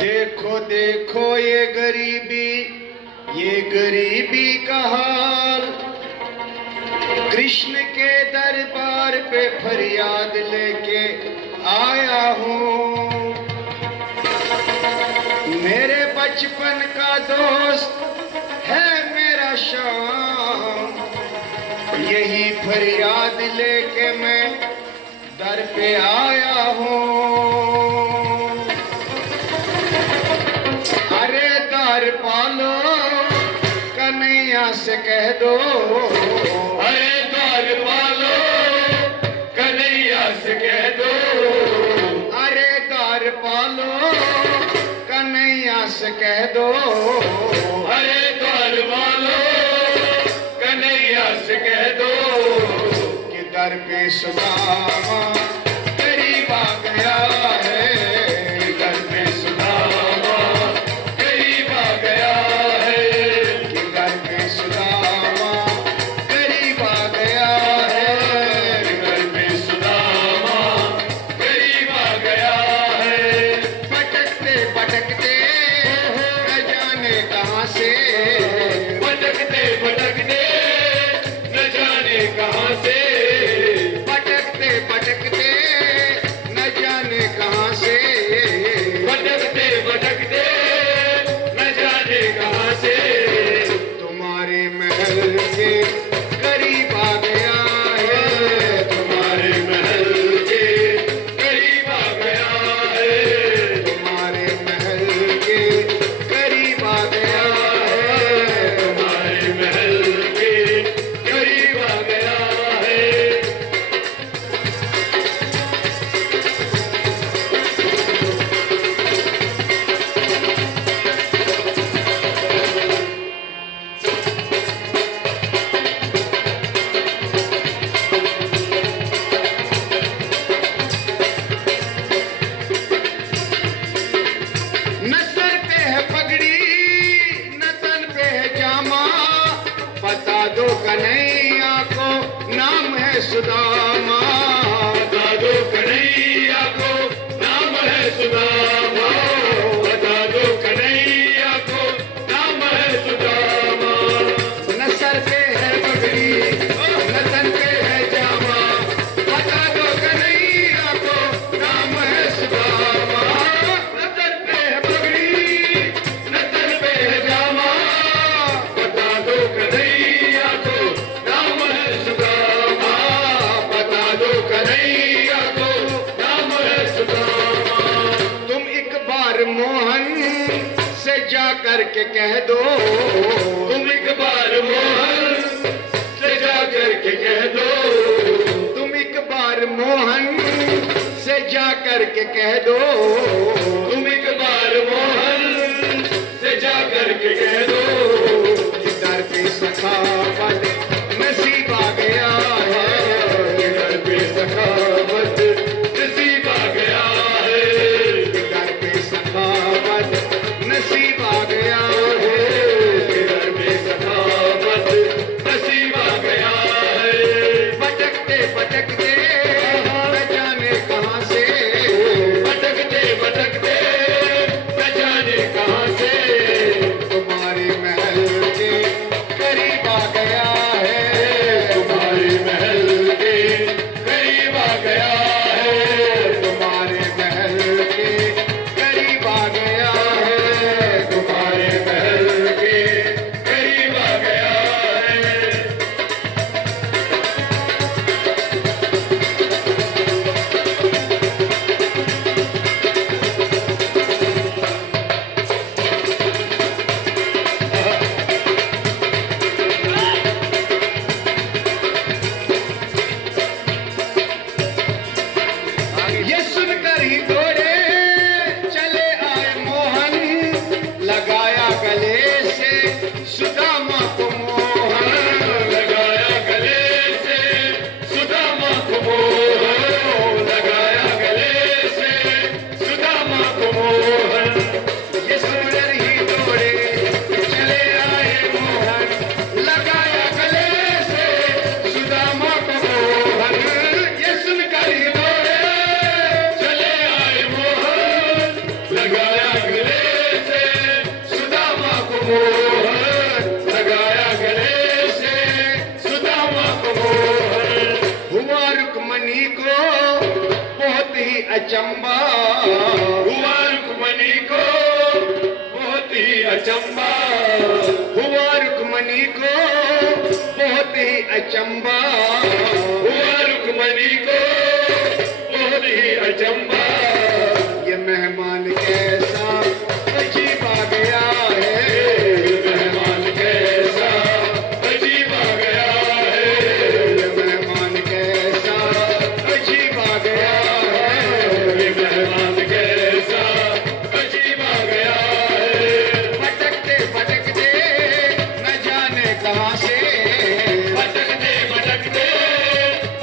देखो देखो ये गरीबी का हाल। कृष्ण के दरबार पे फरियाद लेके आया हूँ। मेरे बचपन का दोस्त है मेरा शाम, यही फरियाद लेके मैं दर पे आया हूँ। अरे दर पालो कन्हैया से कह दो, अरे द्वार पालो कन्हैया से कह दो, अरे द्वार पालो कन्हैया से कह दो, अरे द्वार पालो कन्हैया से कह दो कि दर पे सुदामा करीब आ गया है। घर पे सुदामा करीब आ गया है, कि दर पे सुदामा करीब आ गया है। घर पे सुदामा करीब आ गया है। भटकते भटकते न जाने कहाँ से, भटकते भटकते न जाने कहाँ से, भटकते भटकते न जाने कहाँ से, भटकते भटकते न जाने कहाँ से तुम्हारे महल के करीब आ गया है। तुम्हारे महल के करीब आ गया है, तुम्हारे महल के करीब आ गया है। तुम्हारे महल के करीब आ गया है। न सर पे है पगड़ी न तन पे है जामा, बता दो कन्हैया को नाम है सुदामा। बता दो कन्हैया को नाम है सुदामा, बता दो कन्हैया को नाम है सुदामा। न सर पे है पगड़ी न तन पे है जामा, बता दो कन्हैया को नाम है सुदामा। न तन पे है पगड़ी न तन पे है जामा, बता दो कन्हैया को नाम है सुदामा, बता दो कन्हैया को नाम है सुदामा। तुम एक बार मोहन से जा कर के कह दो, तुम एक बार मोहन से जा करके कह दो, तुम एक बार मोहन से जा कर के कह दो, तुम एक बार मोहन से जा करके कह दो कि दर पे सखावत नसीब आ गया है। घर पे सखावत नसीब आ गया है, कि दर पे सखावत नसीब आ गया है। घर पे सखावत नसीब आ गया है। भटकते भटकते न जाने कहाँ से, भटकते भटकते अचंबा, हुआ रुक्मणी को बहुत ही अचंबा, हुआ रुक्मणी को बहुत ही अचंबा, हुआ रुक्मणी को बहुत ही अचंबा। ये मेहमान कैसा अजीब आ गया है, मेहमान कैसा अजीब आ गया है, ये मेहमान कैसा अजीब आ गया है, ये मेहमान कैसा अजीब आ गया है। भटकते भटकते न जाने कहाँ से, भटकते भटकते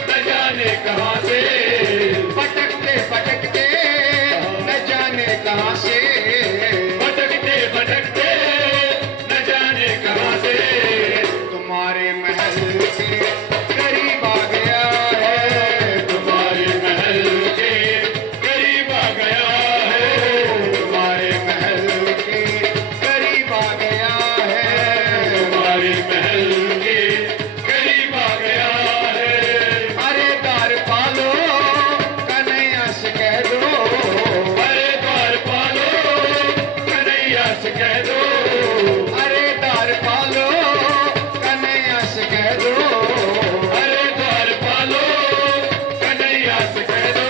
न जाने कहाँ से, भटकते भटकते न जाने कहाँ से, भटकते भटकते न जाने कहाँ से, तुम्हारे महल के करीब आ गया है, तुम्हारे महल के करीब आ गया है, तुम्हारे महल के करीब आ गया है, तुम्हारे महल के करीब आ गया है। अरे द्वार पालो कन्हैया से कह दो, अरे द्वार पालो कन्हैया से कह दो, अरे द्वार पालो कन्हैया से कह दो, अरे द्वार पालो कन्हैया से कह दो,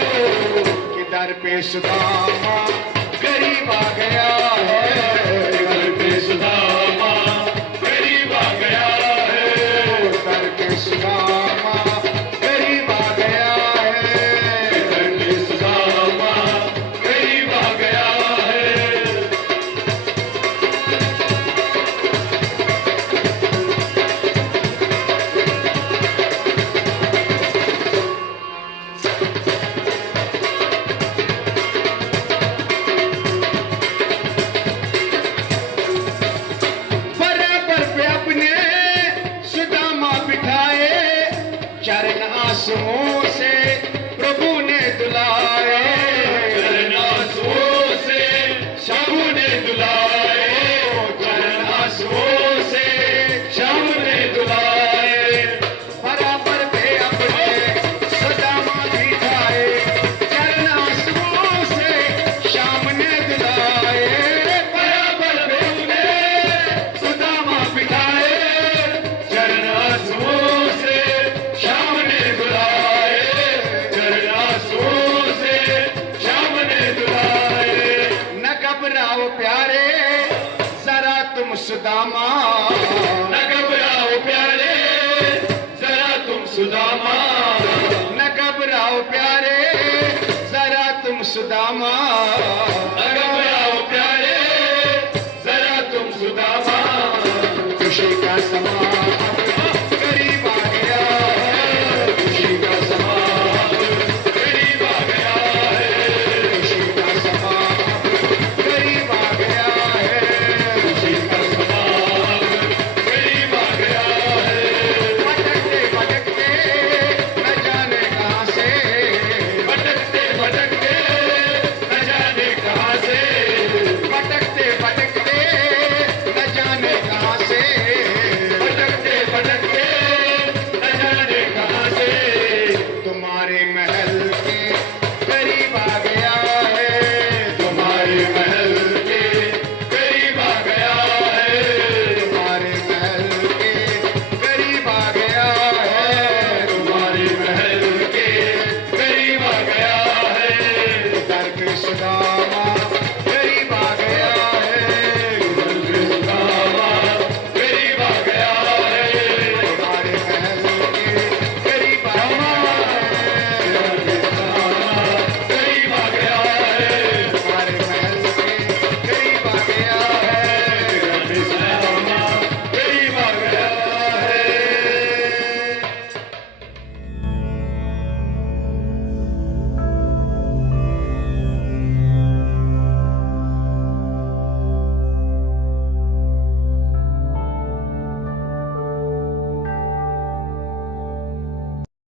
कि दर पे सुदामा गरीब आ गया है, घर पे सुदामा करीब आ गया है, दर पे सुदामा गरीब आ गया है, घर पे सुदामा करीब आ गया है। बराबर पे अपने सुदामा बिठाए, चरण आंसुओं से प्रभु ने दुलाए, चरण आंसुओं से श्याम ने दुलाए, चरण आंसुओं से श्याम ने दुलाए, बराबर पे अपने सुदामा बिठाए, चरण आंसुओं से श्याम ने दुलाए, बराबर पे उन्हें सुदामा बिठाए, चरण आंसुओं से श्याम ने दुलाए, चरण आंसुओं से श्याम ने दुलाए। न घबराओ प्यारे जरा तुम सुदामा, न घबराओ प्यारे जरा तुम सुदामा, न घबराओ प्यारे जरा तुम सुदामा, न घबराओ प्यारे जरा तुम सुदामा। खुशी का समा करीब आ गया है, खुशी का समा करीब आ गया है, खुशी का समा करीब आ गया है, खुशी का समा करीब आ गया है। भटकते भटकते न जाने कहाँ से, भटकते भटकते न जाने कहाँ से, भटकते भटकते न जाने कहाँ से, भटकते भटकते न जाने कहाँ से, तुम्हारे महल के करीब आ गया है, तुम्हारे महल के करीब आ गया है, तुम्हारे महल के करीब आ गया है, तुम्हारे महल के करीब आ गया है। दर पे सुदामा